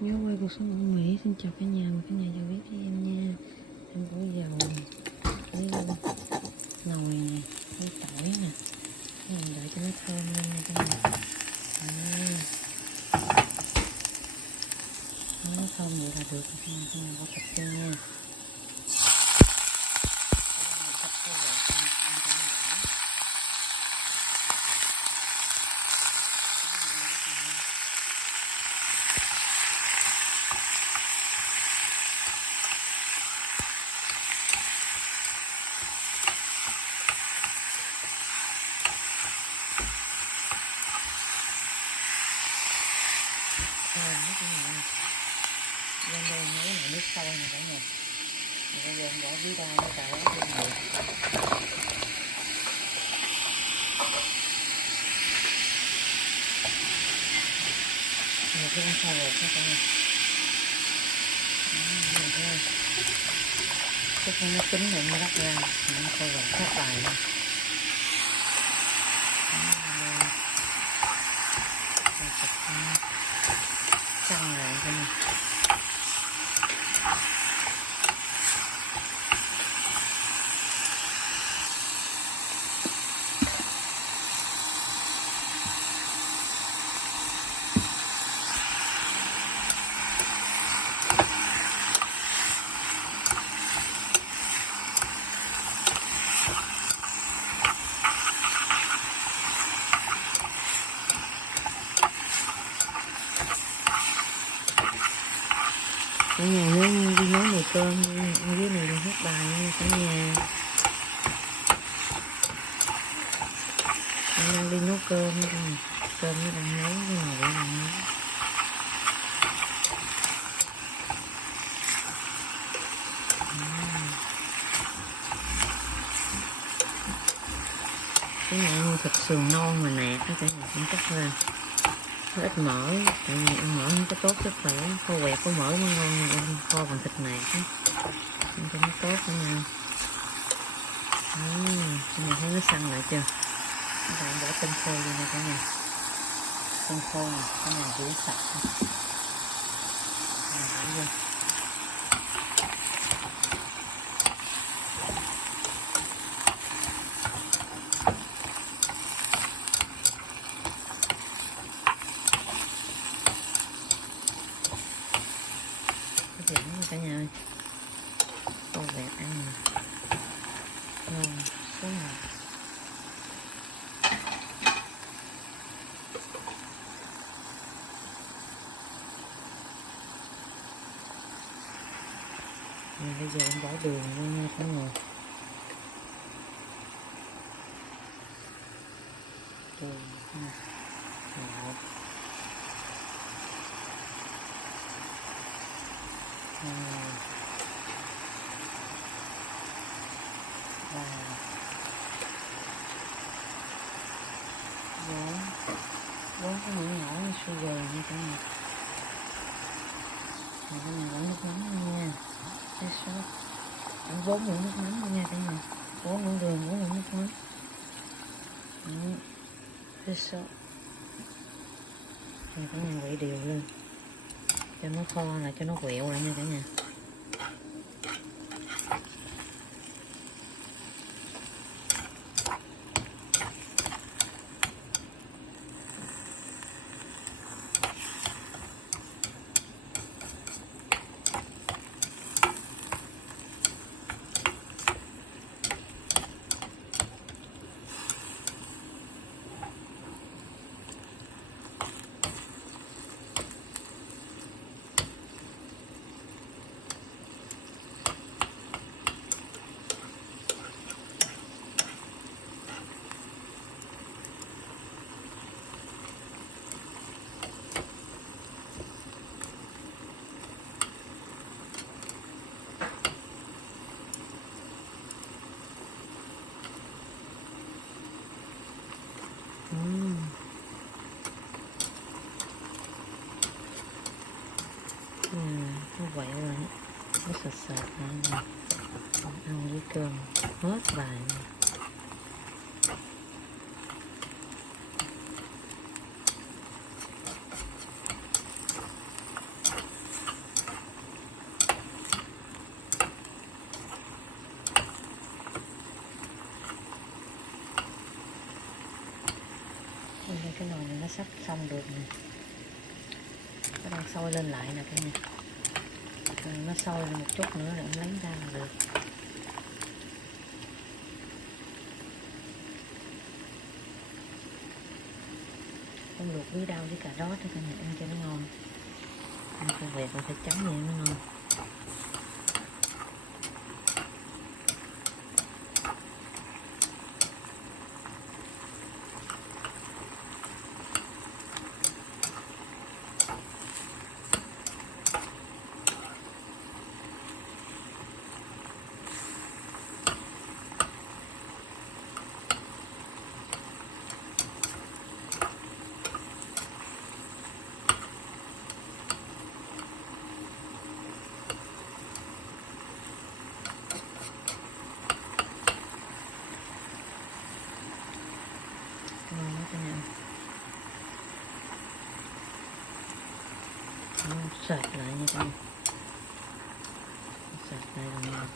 Nhớ quay cuộc sống ở Mỹ. Xin chào cả nhà, cả nhà vào bếp với em nha. Em đổ dầu với nồi nè, với tỏi nè, mình đợi cho nó thơm lên nha cả nhà. Nó thơm vậy là được rồi nha, cả nhà bỏ thịt vô nha. Thơm hết cả nhà. Lên đây nấu này nước sôi nè cả nhà. Bây giờ em bỏ bí đa nó cào ớt lên nhiều. Rồi cái con sao rồi các cả nhà. Mình thôi. Cái con nó chín này nó lắc ra, nó coi rồi khát bài luôn. Căng lại cho mình. Cả nhà nhớ đi nấu nồi cơm ở dưới này là hết bài nha cả nhà. Em đang đi nấu cơm nha cả nhà. Cơm nó đang nấu, cái nồi đang nấu. Cái này mua thịt sườn non mà nạc đó cả nhà, cũng cắt ra. Nó ít mỡ, tại vì ăn mỡ không có tốt sức khỏe. Kho quẹt có mỡ mới ngon nha, em kho bằng thịt nạc á. Ăn cho nó tốt cả nhà. Cái này thấy nó săn lại chưa? Các bạn bỏ tinh khô đi nha cả nhà. Tinh khô nè, cái này rửa sạch. Bỏ vô. Cái biển nha cả nhà ơi. Kho quẹt ăn nè. Ngon, số 1. Bây giờ em bỏ đường vô nha cả nhà. Đường ha. 1 2 3 4 4 cái muỗng nhỏ sugar nha cả nhà. Rồi cái này vẫn nước mắm nha. Cái sốt. Ăn 4 muỗng nước mắm nha cả nhà. 4 muỗng đường, 4 muỗng nước mắm. Cái sốt. Rồi cả nhà quậy đều lên. Cho nó kho lại, cho nó quẹo lại nha cả nhà. Nó quẹo lại, nó sệt sệt lại. Ăn với cơm hết bài. còn được nè, nó đang sôi lên lại nè cả nhà. Nó sôi lên một chút nữa rồi em lấy ra là được. Em luộc bí đao với cà rốt cho cả nhà ăn cho nó ngon. Ăn phải vẹt và phải chấm vậy nó ngon. Ngon quá cả nhà. Nó sệt lại nha cả nhà. Sệt lại là ngon.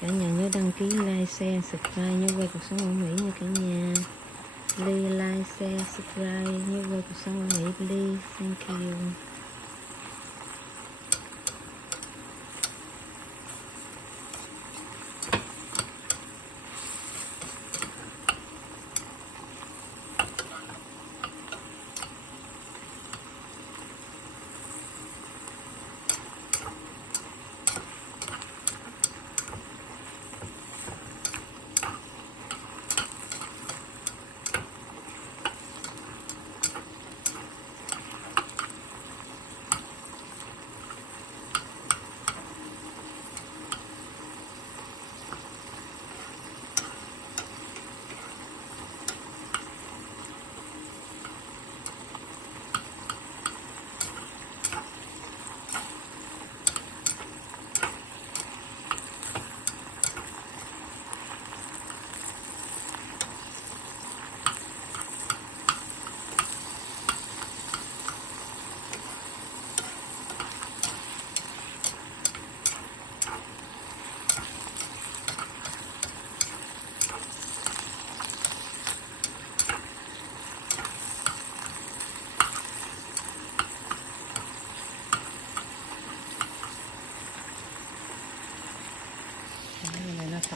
Cả nhà nhớ đăng ký, like, share, subscribe nhớ quay cuộc sống ở Mỹ nha cả nhà. Please like, share, subscribe nhớ quay cuộc sống ở Mỹ. Please, thank you.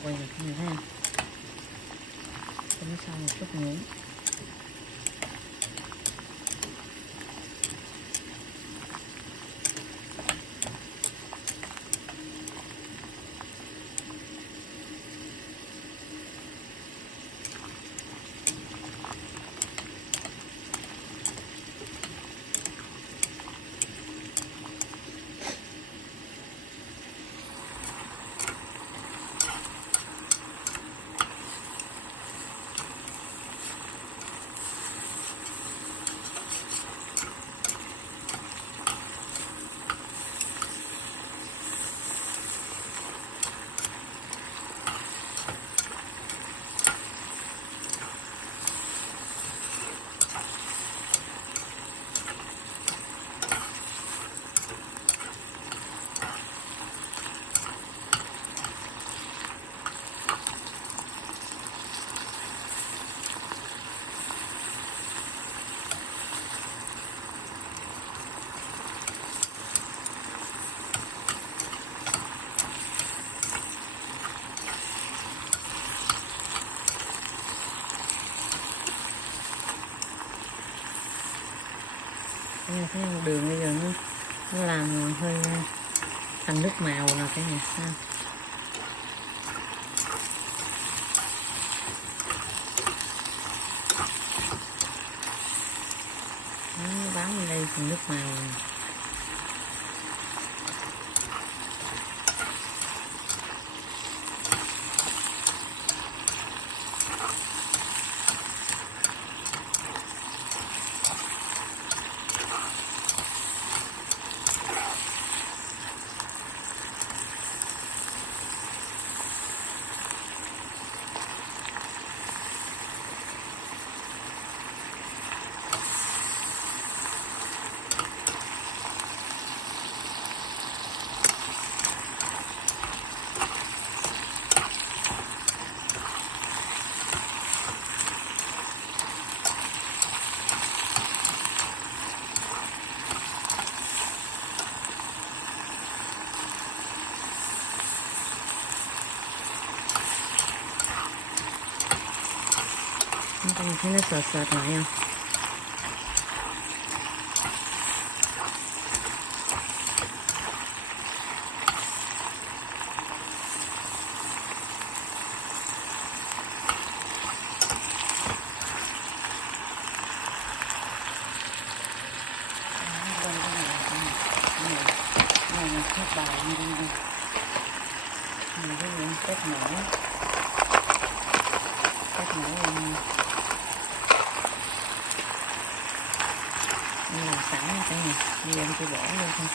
Sợi này các người thấy không? Cho nó xong một chút nữa. Thấy đường bây giờ nó làm hơi thành nước màu nè cả nhà ha. Nó bám lên đây thành nước màu này. Mình thấy nó sệt sệt lại không? Hết bài như thế này. Mình cái gì tép nhỏ lên mình làm sẵn cái này, bây giờ em chỉ bỏ vô thôi.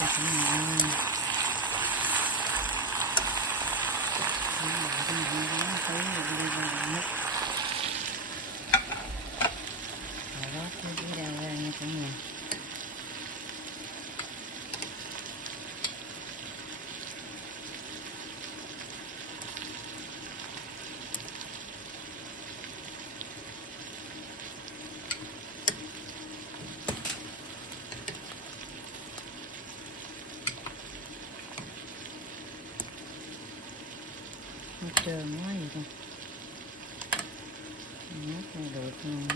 Cho cái này lên. Cái đào ra như thế này. Nó trơn quá vậy thôi. Nó không được luôn.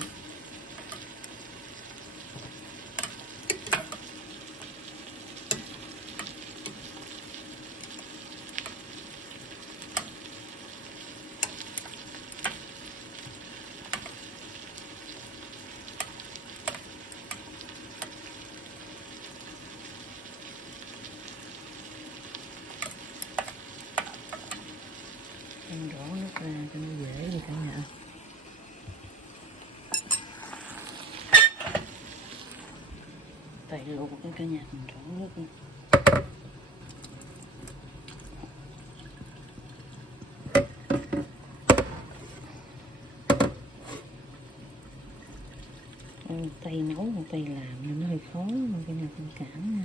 Em đổ nước ra cho nó dễ đi cả nhà. Tại luộc cái cả nhà mình đổ nước đi. Tay nấu một tay làm nên nó hơi khó, nhưng cái này thông cảm nha.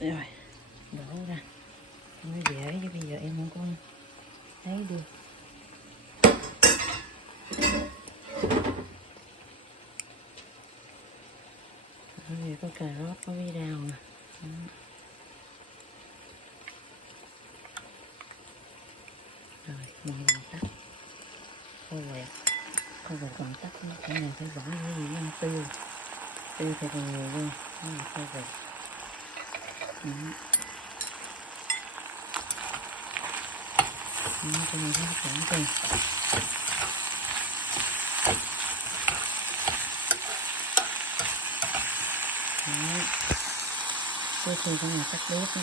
Rồi đổ ra nó dễ, chứ bây giờ em không có thấy được. Rồi có cà rốt, có bí đao nè. Rồi một lần tắt khô quẹt còn tắt, cái này phải bỏ cái gì ăn tiêu thì còn nhiều luôn, nó là khô quẹt. Cho mình thấy hấp dẫn kìa. Trước khi cái này tắt bếp á,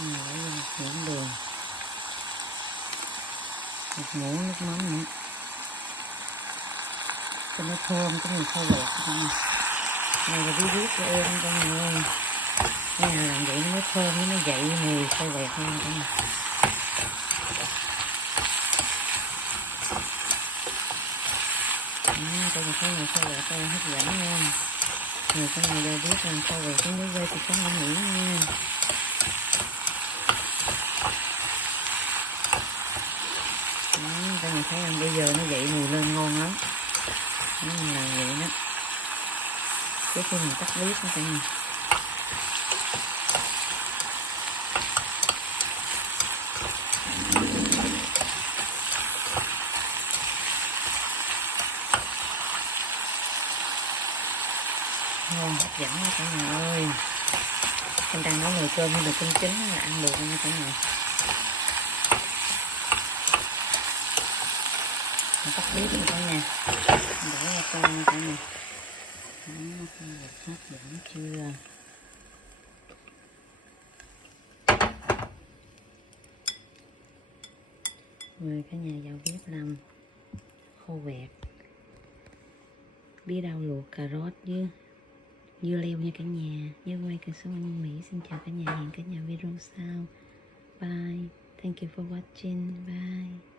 mình bỏ vô một muỗng đường, một muỗng nước mắm nữa cho nó thơm cái mùi khô quẹt này. Này là bí quyết của em cả nhà ơi. Cái này làm vậy nó mới thơm, nó dậy mùi khô quẹt hơn cả nhà. Cho mình thấy mùi khô quẹt đây hấp dẫn nha. Người có người đâu biết làm khô quẹt cũng với thì có không nghĩ nha. Cho mình thấy ăn bây giờ nó dậy mùi lên ngon lắm. Mình làm vậy đó trước khi mình tắt bếp cả nhà. Ngon hấp dẫn quá cả nhà ơi. Em đang nấu nồi cơm nhưng mà cơm chín là ăn được nha cả nhà. Mình tắt bếp đi cả nhà, đổ ra cơm nha cả nhà. Hấp dẫn chưa? Mời cả nhà vào bếp làm khô quẹt, bí đao luộc, cà rốt với dưa leo nha cả nhà. Nhớ quay kênh Sống Ăn Mỹ. Xin chào cả nhà, hẹn cả nhà video sau. Bye. Thank you for watching. Bye.